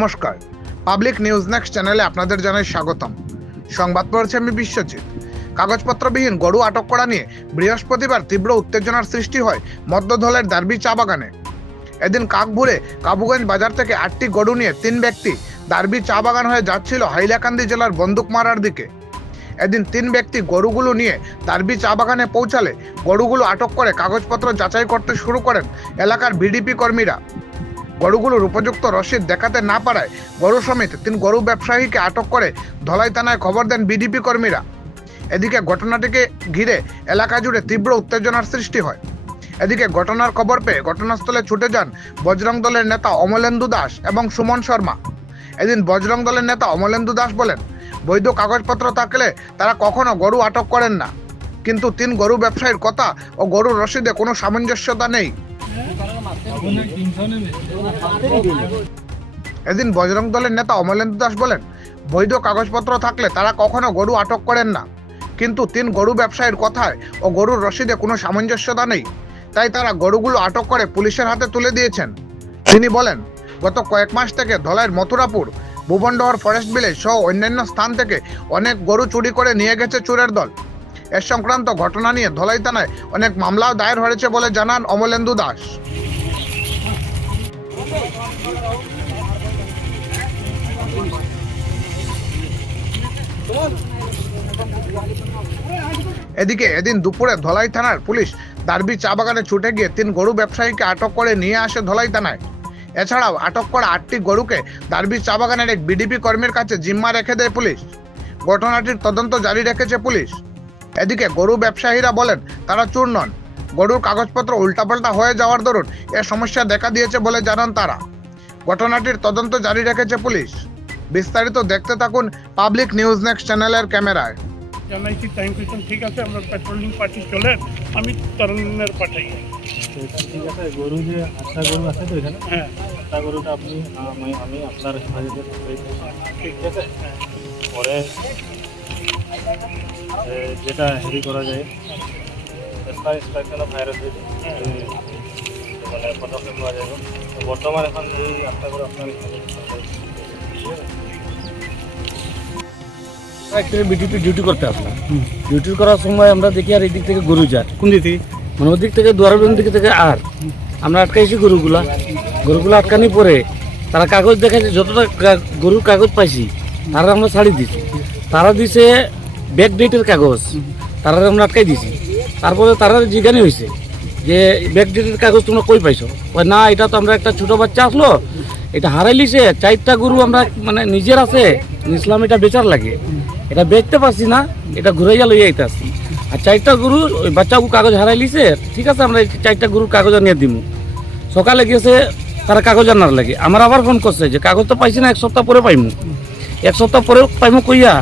নমস্কার। Public news next চ্যানেলে আপনাদের জানাই স্বাগতম। সংবাদ পড়ছে আমি বিশ্বজিৎ। কাগজপত্রবিহীন গরু আটক করা নিয়ে বৃহস্পতিবার তীব্র উত্তেজনার সৃষ্টি হয় মদ্যধলের দার্বি চা বাগানে। এদিন কাকভুরে কাবুগঞ্জ বাজার থেকে আটটি গরু নিয়ে তিন ব্যক্তি দার্বি চা বাগান হয়ে যাচ্ছিল হাইলাকান্দি জেলার বন্দুকমারার দিকে। এদিন তিন ব্যক্তি গরুগুলো নিয়ে দার্বি চা বাগানে পৌঁছালে গরুগুলো আটক করে কাগজপত্র যাচাই করতে শুরু করেন এলাকার ভিডিপি কর্মীরা। গরুগুলোর উপযুক্ত রসিদ দেখাতে না পারায় গরু সমেত তিন গরু ব্যবসায়ীকে আটক করে ধলাই থানায় খবর দেন বিডিপি কর্মীরা। এদিকে ঘটনাটিকে ঘিরে এলাকা জুড়ে তীব্র উত্তেজনার সৃষ্টি হয়। এদিকে ঘটনার খবর পেয়ে ঘটনাস্থলে ছুটে যান বজরং দলের নেতা অমলেন্দু দাস এবং সুমন শর্মা। এদিন বজরং দলের নেতা অমলেন্দু দাস বলেন, বৈধ কাগজপত্র থাকলে তারা কখনো গরু আটক করেন না। কিন্তু তিন গরু ব্যবসায়ীর কথা ও গরুর রসিদে কোনো সামঞ্জস্যতা নেই। এদিন বজরং দলের নেতা অমলেন্দু দাস বলেন, বৈধ কাগজপত্র থাকলে তারা কখনো গরু আটক করেন না। কিন্তু তিন গরু ব্যবসায়ীর কথায় ও গরুর রসিদে কোনো সামঞ্জস্যতা নেই। তাই তারা গরুগুলো আটক করে পুলিশের হাতে তুলে দিয়েছেন। তিনি বলেন, গত কয়েক মাস থেকে ধলাইয়ের মথুরাপুর, ভুবনডহর ফরেস্ট ভিলেজ সহ অন্যান্য স্থান থেকে অনেক গরু চুরি করে নিয়ে গেছে চোরের দল। এর সংক্রান্ত ঘটনা নিয়ে ধলাই থানায় অনেক মামলাও দায়ের হয়েছে বলে জানান অমলেন্দু দাস। এদিকে এদিন দুপুরে ধলাই থানার পুলিশ দার্বি চা বাগানে ছুটে গিয়ে তিন গরু ব্যবসায়ীকে আটক করে নিয়ে আসে ধলাই থানায়। এছাড়াও আটক করা আটটি গরুকে দার্বি চা বাগানের এক বিডিপি কর্মীর কাছে জিম্মা রেখে দেয় পুলিশ। ঘটনাটির তদন্ত জারি রেখেছে পুলিশ। এদিকে গরু ব্যবসায়ীরা বলেন তারা চুর নন। গরুর কাগজপত্র উল্টাপাল্টা হয়ে যাওয়ার দরুন এ সমস্যা দেখা দিয়েছে বলে জানান তারা। ঘটনাটির তদন্ত জারি রেখেছে পুলিশ। বিস্তারিত দেখতে থাকুন পাবলিক নিউজ নেক্সট চ্যানেলের ক্যামেরায়। জানাইছি টাইম ঠিক আছে? আমরা পেট্রোলিং পার্টি চলে আমি তরুণের পাঠাই। ঠিক আছে গরু যে আটটা গরু আছে তো এখানে? হ্যাঁ। আটটা গরুটা আপনি আমি আমি আপনার হেফাজতে ঠিক আছে? পরে যেটা হেরি করা যায় স্পাই ভাইরাস মানে পদক্ষেপ নেওয়া যাবে বর্তমান এখন এই আটটা গরু আপনার হেফাজতে থাকবে ঠিক আছে অ্যাকচুয়ালি বিডিপি ডিউটি করতে আসলাম ডিউটি করার সময় আমরা দেখি আর এই দিক থেকে গরু যায়। কোন দিকে? মানে ওদিক থেকে দুয়ারবেন দিক থেকে আর। আমরা আটকাইছি গরুগুলা। গরুগুলো আটকানি পরে তারা কাগজ দেখাইছে যতটা কা- গরুর কাগজ পাইছি তারা আমরা ছাড়ি দিছি। তারা দিছে ব্যাক ডেটের কাগজ তারা আমরা আটকাই দিছি তারপরে তারা জিজ্ঞানি হয়েছে যে ব্যাক ডেটের কাগজ তোমরা কই পাইছো? না, এটা তো আমরা একটা ছোট বাচ্চা আসলো, এটা হারাই লিছে, চারটা গরু আমরা মানে নিজের আছে, ইসলাম এটা বেচার লাগে। এটা বেচতে পারছি না, এটা ঘুরে গেল এইটা আসছি আর চারটা গরুর ওই বাচ্চাকে কাগজ হারাই লিছে, ঠিক আছে, আমরা চারটা গরুর কাগজ নিয়ে দিব সকালে গেছে তারা কাগজ আনার লাগে। আমার আবার ফোন করছে যে, কাগজ তো পাইছি না, এক সপ্তাহ পরে পাইমু। এক সপ্তাহ পরে পাইমু কইয়া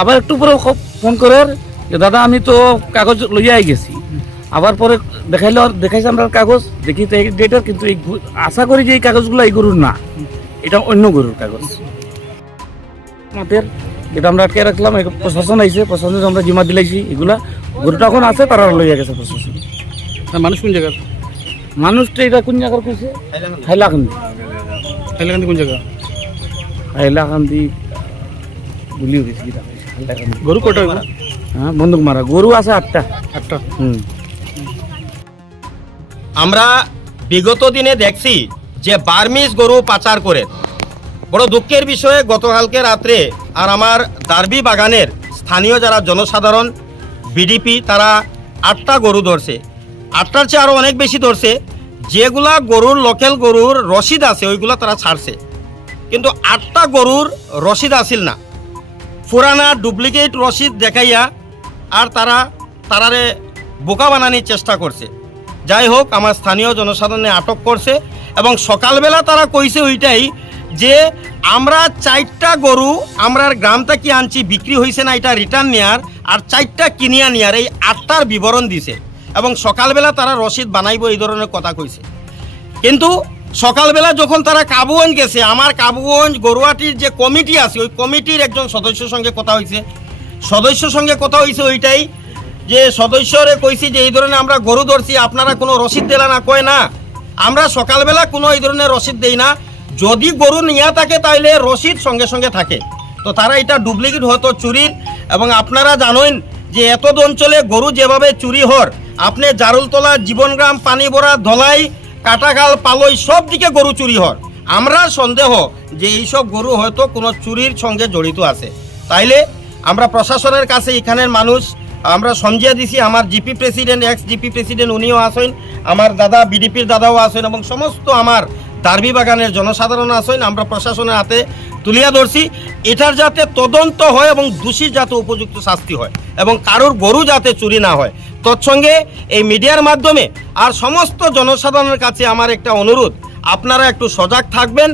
আবার একটু পরে ফোন করে যে দাদা আমি তো কাগজ লইয়াই গেছি। আবার পরে দেখাইলো দেখাইছে আমরা কাগজ। দেখি তো এই ডেটের কিন্তু এই আশা করি যে এই কাগজগুলো এই গরুর না। এটা অন্য গরুর কাগজ। আমাদের এটা আমরা আটকে রাখলাম প্রশাসন আইছে প্রশাসন আমরা জিমা দিলাইছি এগুলা। গরুটা এখন আছে তারা লইয়া গেছে প্রশাসন। মানুষ কোন জায়গার? মানুষটা এটা কোন জায়গার কইছে? হাইলাকান্দি। হাইলাকান্দি কোন জায়গা? হাইলাকান্দি ভুলিও গেছি গরু কটা হ্যাঁ বন্দুক মারা। গরু আছে আটটা। একটা হুম। আমরা বিগত দিনে দেখছি যে বার্মিজ গরু পাচার করে। বড় দুঃখের বিষয়ে গতকালকে রাত্রে আর আমার দার্বি বাগানের স্থানীয় যারা জনসাধারণ বিডিপি তারা আটটা গরু ধরছে। আটটার চেয়ে আরও অনেক বেশি ধরছে। যেগুলা গরুর লোকেল গরুর রসিদ আছে ওইগুলা তারা ছাড়ছে। কিন্তু আটটা গরুর রসিদ আসিল না। পুরানা ডুপ্লিকেট রসিদ দেখাইয়া আর তারা তারারে বোকা বানানির চেষ্টা করছে। যাই হোক, আমার স্থানীয় জনসাধারণে আটক করছে এবং সকালবেলা তারা কইছে ওইটাই যে, আমরা চারটা গরু, আমরা গ্রামটা কি আনছি, বিক্রি হয়েছে না, এটা রিটার্ন নেয়ার, আর চারটা কিনিয়া নেয়ার, এই আটটার বিবরণ দিছে। এবং সকালবেলা তারা রসিদ বানাইব এই ধরনের কথা কইছে। কিন্তু সকালবেলা যখন তারা কাবুগঞ্জ গেছে, আমার কাবুগঞ্জ গরুয়াটির যে কমিটি আছে, ওই কমিটির একজন সদস্যর সঙ্গে কথা হয়েছে। সদস্যর সঙ্গে কথা হয়েছে ওইটাই যে সদস্যরে কইছি যে এই ধরনের আমরা গরু ধরছি, আপনারা কোনো রসিদ দিলা না, কয় না। আমরা সকালবেলা কোনো এই ধরনের রসিদ দেই না। যদি গরু নিয়ে থাকে তাহলে রসিদ সঙ্গে সঙ্গে থাকে। তো তারা এটা ডুপ্লিকেট হতো চুরির এবং আপনারা জানেন যে এত অঞ্চলে গরু যেভাবে চুরি হর, আপনি জারুলতলা, জীবনগ্রাম পানিবড়া ধলাই কাটাখাল পালোই সব দিকে গরু চুরি হয়। আমরা সন্দেহ যে এইসব গরু হয়তো কোনো চুরির সঙ্গে জড়িত আছে। তাইলে আমরা প্রশাসনের কাছে এখানের মানুষ, আমরা সমঝিয়া দিছি, আমার GP president ex GP president, উনিও আসেন, আমার দাদা, বিডিপির দাদাও আসেন এবং সমস্ত আমার দার্বি বাগানের জনসাধারণ আসেন আমরা প্রশাসনের হাতে তুলিয়া ধরছি। এটার যাতে তদন্ত হয় এবং দোষী যাতে উপযুক্ত শাস্তি হয় এবং কারোর গরু যাতে চুরি না হয়। তৎসঙ্গে এই মিডিয়ার মাধ্যমে আর সমস্ত জনসাধারণের কাছে আমার একটা অনুরোধ, আপনারা একটু সজাগ থাকবেন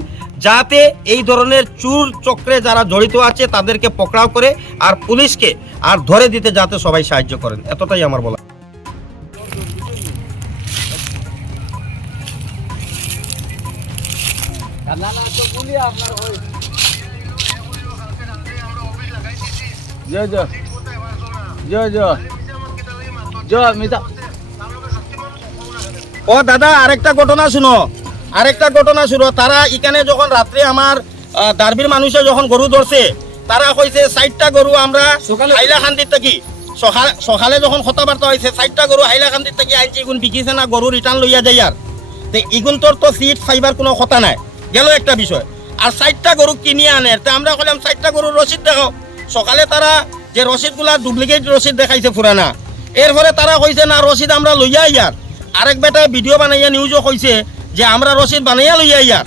যাতে এই ধরনের চুর চক্রে যারা জড়িত আছে তাদেরকে পকড়াও করে আর পুলিশকে আর ধরে দিতে যাতে সবাই সাহায্য করেন। এতটাই আমার বলা। জয় জয়। জয় জয়। জয় মিতা। ও দাদা আরেকটা ঘটনা শুনো। আরেকটা ঘটনা শুনো। তারা এখানে যখন রাত্রে আমার দার্বির মানুষে যখন গরু ধরছে তারা কইছে ষাটটা গরু আমরা হাইলাকান্দির থেকে সকালে সকালে যখন কথাবার্তা হয়েছে ষাটটা গরু হাইলাকান্দির থাকি আনছি ইগুন বিকিছে না গরু রিটার্ন লইয়া যায় আর। তো ইগুন তোর তো সিট ফাইবার কোনো কথা নাই। গেল একটা বিষয়। আর ষাটটা গরু কিনে আনে, তা আমরা কলাম ষাটটা গরুর রসিদ দেখাও। সকালে তারা যে রসিদগুলা ডুপ্লিকেট রসিদ দেখাইছে পুরানা, এরপরে তারা কইছে, না, রসিদ আমরা লইয়া ইয়ার। আরেক বেটায় ভিডিও বানাইয়া নিউজও কইছে যে, আমরা রসিদ বানাইয়া লইয়া ইয়ার।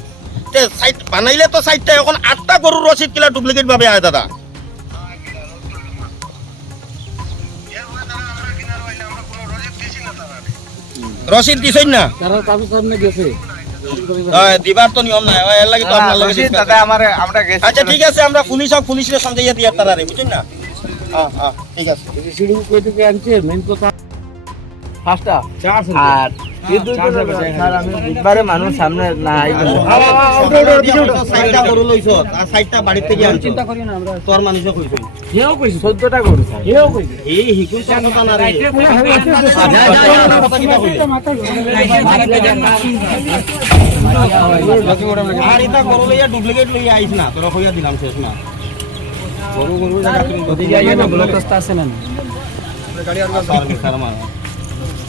তে সাইট বানাইলে তো সাইটটা এখন আটটা গরুর রসিদ কিলা ডুপ্লিকেট ভাবে আয় দাদা। রসিদ দিছই না? তারা তাদের সামনে গেছে। দিবার তো নিয়ম নাই। এর লাগে তো আপনার লগে দাদা আমার আমরা গেছি আচ্ছা ঠিক আছে আমরা পুলিশ আর পুলিশের সন্দেহ দিয়ে তারা রে বুঝছেন না? হ্যাঁ হ্যাঁ। ঠিক আছে। রিসিডিং কই থেকে আনছে মেন কথা পাঁচটা আর এই দুই করে স্যার আমি বুধবারে মানুষ সামনে না আইবে সাইডটা গরু লইছ আর সাইডটা বাড়ির থেকে আনছো চিন্তা করি না আমরা তোর মানুষও কইছো কেউ কইছে চোদ্দটা গরু স্যার কেউ কইছে এই হিকুল কথা না রে আর এটা গরু লইয়া ডুপ্লিকেট লইয়া আইছ না তোরা কইয়া দিলাম শেষ না।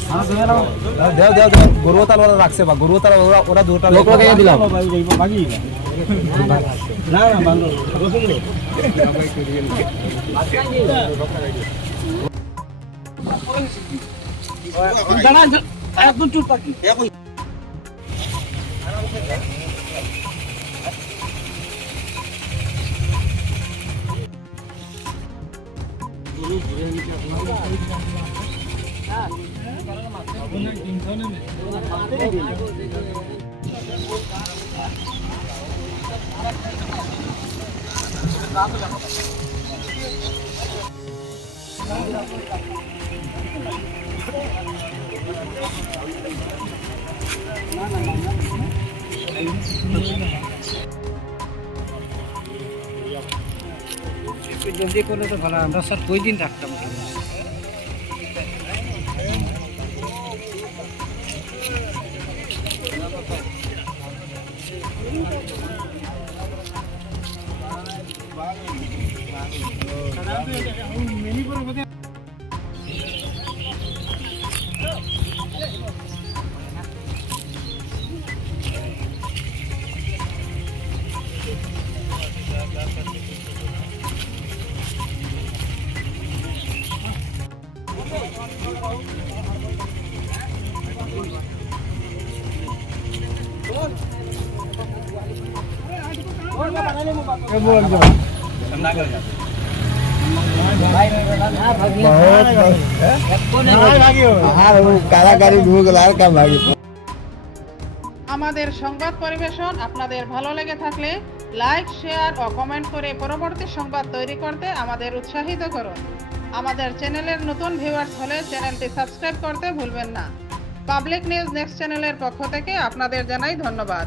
দেও দেও দেও। গরু তাল ওরা রাখছে বা গরুতাল ওরা ওরা দুটো লোক লাগাইয়া দিলাম। না না বান্ধব রসুন লো। একদম চুপ থাকি এ কই- জলদি করলে তো ভালো আমরা স্যার কই দিন থাকতাম আমাদের সংবাদ পরিবেশন আপনাদের ভালো লেগে থাকলে লাইক, শেয়ার ও কমেন্ট করে পরবর্তী সংবাদ তৈরি করতে আমাদের উৎসাহিত করুন। আমাদের চ্যানেলের নতুন ভিউয়ার্স হলে চ্যানেলটি সাবস্ক্রাইব করতে ভুলবেন না। পাবলিক নিউজ নেক্সট চ্যানেলের পক্ষ থেকে আপনাদের জানাই ধন্যবাদ।